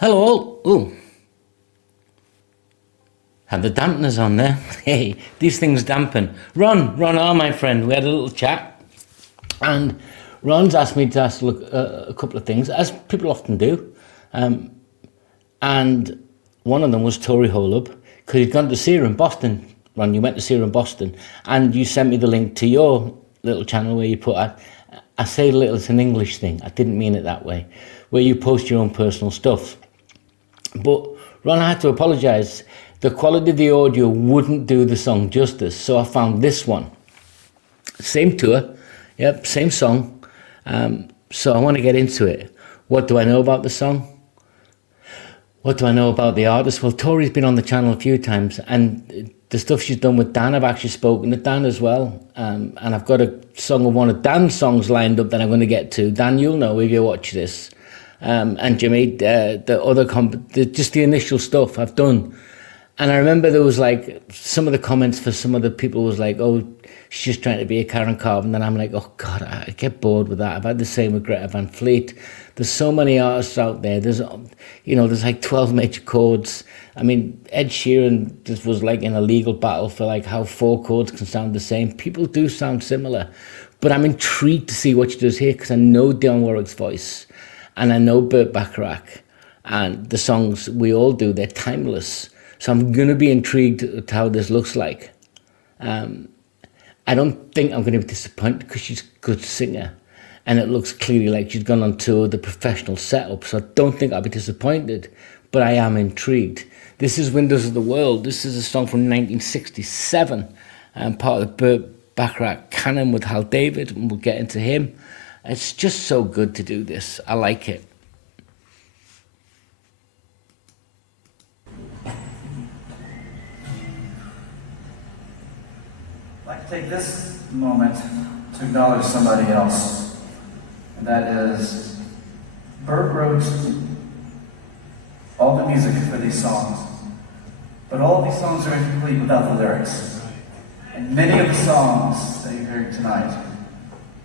Hello all. Ooh, had the dampeners on there. Hey, these things dampen. Ron R, my friend, we had a little chat, and Ron's asked me to ask a couple of things, as people often do. And one of them was Tori Holub, because he'd gone to see her in Boston. Ron, you went to see her in Boston, and you sent me the link to your little channel where you put, I say little, it's an English thing, I didn't mean it that way, where you post your own personal stuff. But Ron, I had to apologise. The quality of the audio wouldn't do the song justice, so I found this one. Same tour, yep, same song. So I want to get into it. What do I know about the song? What do I know about the artist? Well, Tori's been on the channel a few times, and the stuff she's done with Dan, I've actually spoken to Dan as well. And I've got a song of one of Dan's songs lined up that I'm going to get to. Dan, you'll know if you watch this. And Jimmy, the other just the initial stuff I've done. And I remember there was like, some of the comments for some of the people was like, oh, she's just trying to be a Karen Carver. And I'm like, oh God, I get bored with that. I've had the same with Greta Van Fleet. There's so many artists out there. There's like 12 major chords. I mean, Ed Sheeran just was like in a legal battle for like how 4 chords can sound the same. People do sound similar, but I'm intrigued to see what she does here, because I know Dionne Warwick's voice and I know Burt Bacharach, and the songs we all do, they're timeless. So I'm going to be intrigued at how this looks like. I don't think I'm going to be disappointed, because she's a good singer. And it looks clearly like she's gone on tour, the professional setup. So I don't think I'll be disappointed, but I am intrigued. This is Windows of the World. This is a song from 1967, part of the Burt Bacharach canon with Hal David, and we'll get into him. It's just so good to do this. I like it. I'd like to take this moment to acknowledge somebody else, and that is Burt wrote all the music for these songs, but all of these songs are incomplete without the lyrics. And many of the songs that you're hearing tonight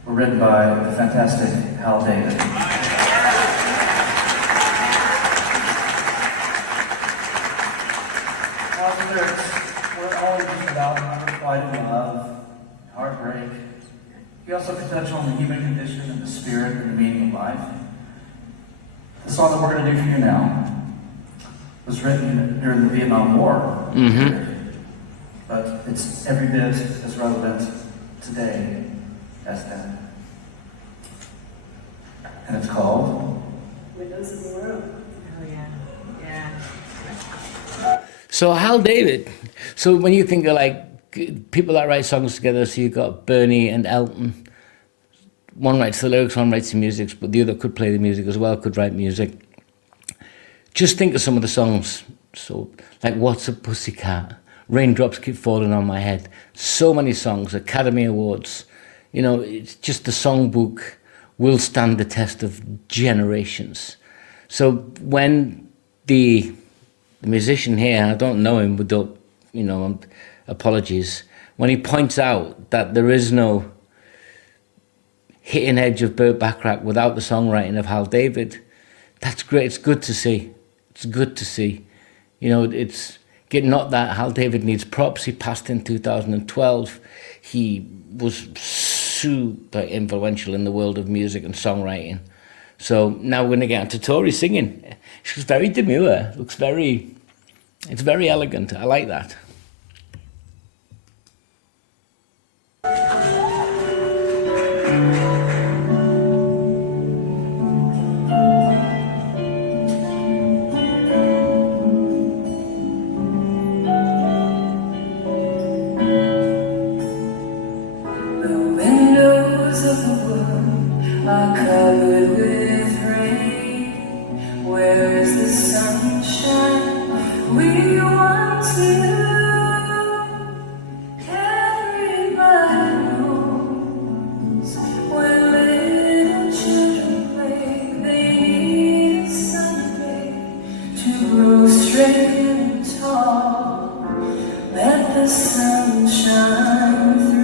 were written by the fantastic Hal David. Hal's lyrics were always about unrequited love, heartbreak. He also could touch on the human condition and the spirit and the meaning of life. The song that we're going to do for you now was written during the Vietnam War, but it's every bit as relevant today as then. And it's called Windows of the World. Oh yeah, yeah. So Hal David, so when you think of like people that write songs together, so you've got Bernie and Elton. One writes the lyrics, one writes the music, but the other could play the music as well, could write music. Just think of some of the songs. So like What's a Pussycat, Raindrops Keep Falling on My Head. So many songs, Academy Awards. You know, it's just the songbook will stand the test of generations. So when the musician here, I don't know him, but don't, apologies, when he points out that there is no hitting edge of Burt Bacharach without the songwriting of Hal David, that's great. It's good to see. It's good to see. It's getting, not that Hal David needs props. He passed in 2012. He was super influential in the world of music and songwriting. So now we're going to get into Tori singing. She's very demure. It's very elegant. I like that. Are covered with rain. Where is the sunshine we once knew? Everybody knows when little children play, they need a Sunday to grow straight and tall. Let the sun shine through.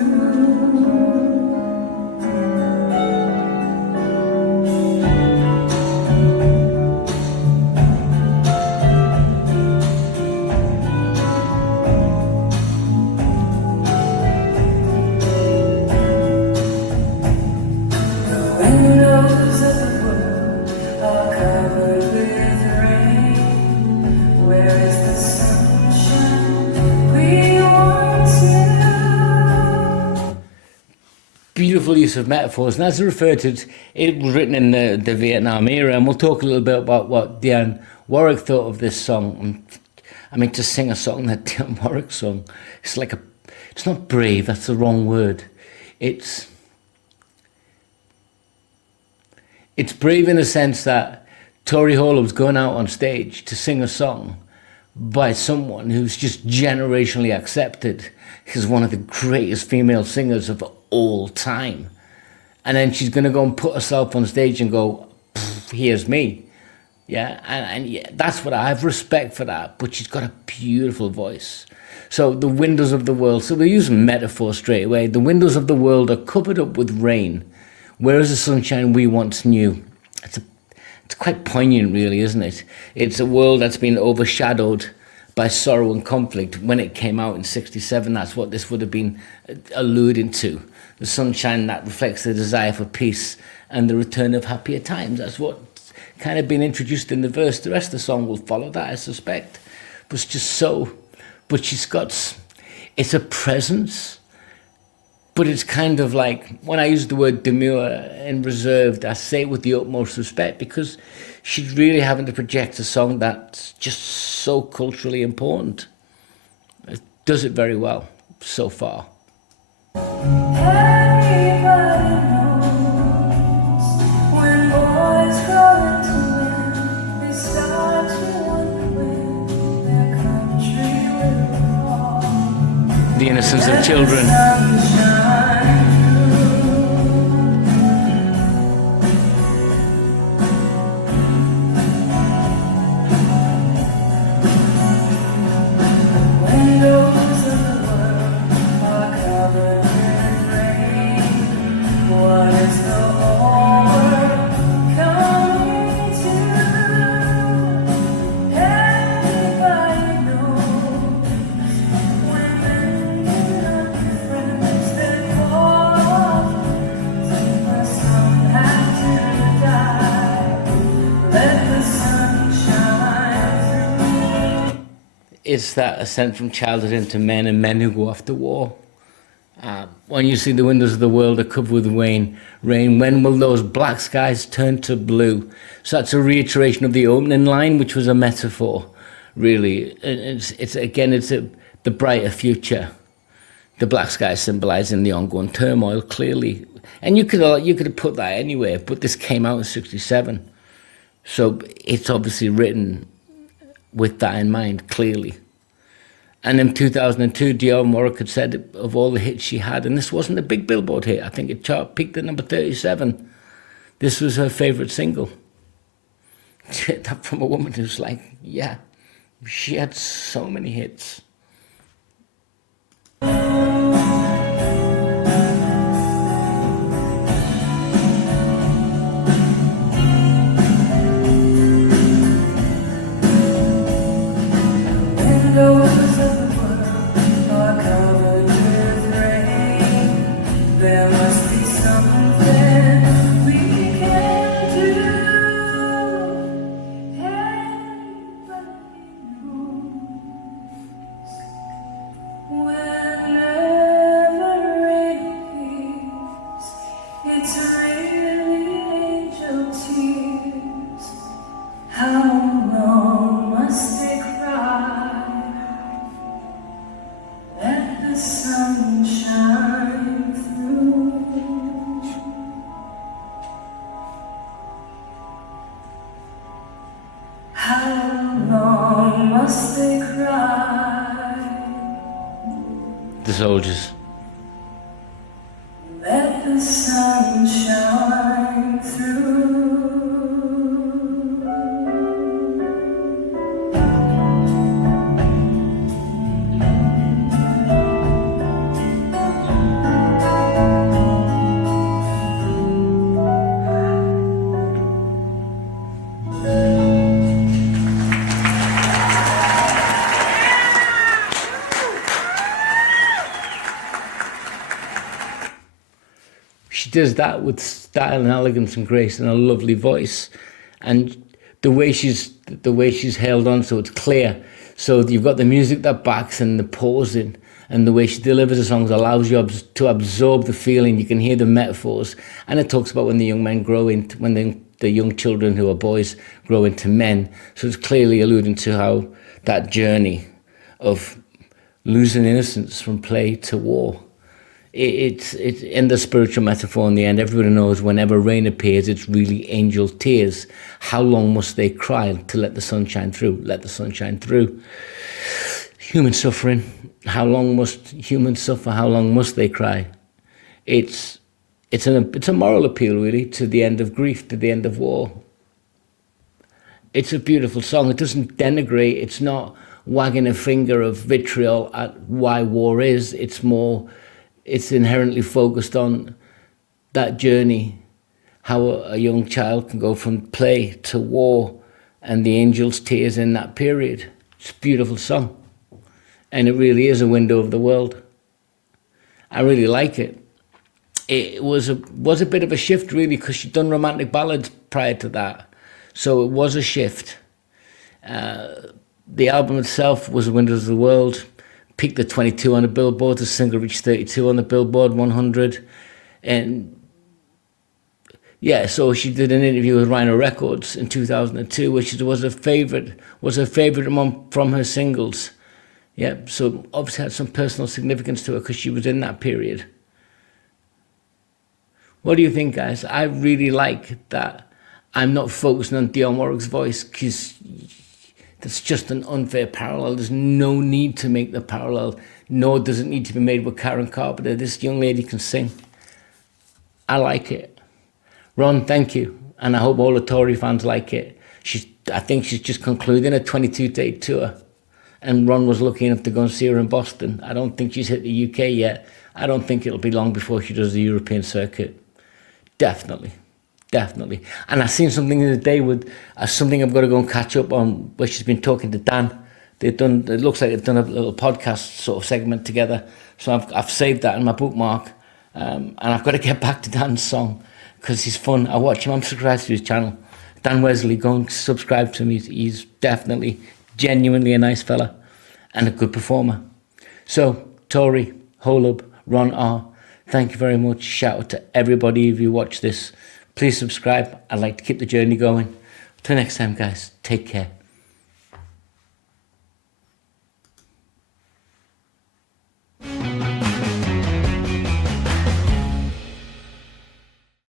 use of metaphors. And as I referred to, it was written in the Vietnam era, and we'll talk a little bit about what Dionne Warwick thought of this song. I mean, to sing a song that Dionne Warwick sung, it's not brave, that's the wrong word. It's brave in the sense that Tori Holub's going out on stage to sing a song by someone who's just generationally accepted as one of the greatest female singers of all time. And then she's going to go and put herself on stage and go, here's me. Yeah, and yeah, that's what I have respect for that. But she's got a beautiful voice. So the windows of the world, so we use metaphor straight away. The windows of the world are covered up with rain, whereas the sunshine we once knew. It's quite poignant, really, isn't it? It's a world that's been overshadowed by sorrow and conflict. When it came out in '67, that's what this would have been alluding to. The sunshine that reflects the desire for peace and the return of happier times. That's what's kind of been introduced in the verse. The rest of the song will follow that, I suspect. But it's just so... But she's got... It's a presence. But it's kind of like, when I use the word demure and reserved, I say it with the utmost respect, because she's really having to project a song that's just so culturally important. It does it very well so far. Everybody knows when boys grow into men, they start to wonder when their country will fall. The innocence of children. It's that ascent from childhood into men and men who go after war. When you see the windows of the world are covered with rain, when will those black skies turn to blue? So that's a reiteration of the opening line, which was a metaphor, really. It's the brighter future. The black sky symbolising the ongoing turmoil, clearly. And you could have put that anywhere, but this came out in '67. So it's obviously written with that in mind, clearly. And in 2002, Dionne Warwick had said of all the hits she had, and this wasn't a big Billboard hit, I think it peaked at number 37. This was her favourite single. That from a woman who's like, yeah, she had so many hits. The soldiers. Let the sun shine through. She does that with style and elegance and grace and a lovely voice, and the way she's held on, so it's clear. So you've got the music that backs and the pausing, and the way she delivers the songs allows you to absorb the feeling. You can hear the metaphors, and it talks about when the young men grow into, when the young children who are boys grow into men. So it's clearly alluding to how that journey of losing innocence from play to war. It's in the spiritual metaphor in the end. Everybody knows whenever rain appears, it's really angel tears. How long must they cry to let the sun shine through? Let the sun shine through. Human suffering. How long must humans suffer? How long must they cry? It's a moral appeal, really, to the end of grief, to the end of war. It's a beautiful song. It doesn't denigrate. It's not wagging a finger of vitriol at why war is. It's inherently focused on that journey, how a young child can go from play to war and the angel's tears in that period. It's a beautiful song. And it really is a window of the world. I really like it. It was a bit of a shift, really, because she'd done romantic ballads prior to that. So it was a shift. The album itself was Windows of the World. Peaked at 22 on the Billboard. The single reached 32 on the Billboard 100. And yeah, so she did an interview with Rhino Records in 2002, which was her favorite from her singles. Yeah, so obviously had some personal significance to her because she was in that period. What do you think, guys? I really like that I'm not focusing on Dionne Warwick's voice, because that's just an unfair parallel. There's no need to make the parallel, nor does it need to be made with Karen Carpenter. This young lady can sing. I like it. Ron, thank you. And I hope all the Tori fans like it. I think she's just concluding a 22-day tour. And Ron was lucky enough to go and see her in Boston. I don't think she's hit the UK yet. I don't think it'll be long before she does the European circuit. Definitely. And I've seen something the other day with something I've got to go and catch up on, where she's been talking to Dan. It looks like they've done a little podcast sort of segment together. So I've saved that in my bookmark. And I've got to get back to Dan's song because he's fun. I watch him. I'm subscribed to his channel. Dan Wesley, go and subscribe to him. He's definitely, genuinely a nice fella and a good performer. So, Tori Holub, Ron R., thank you very much. Shout out to everybody if you watch this. Please subscribe. I'd like to keep the journey going. Till next time, guys. Take care.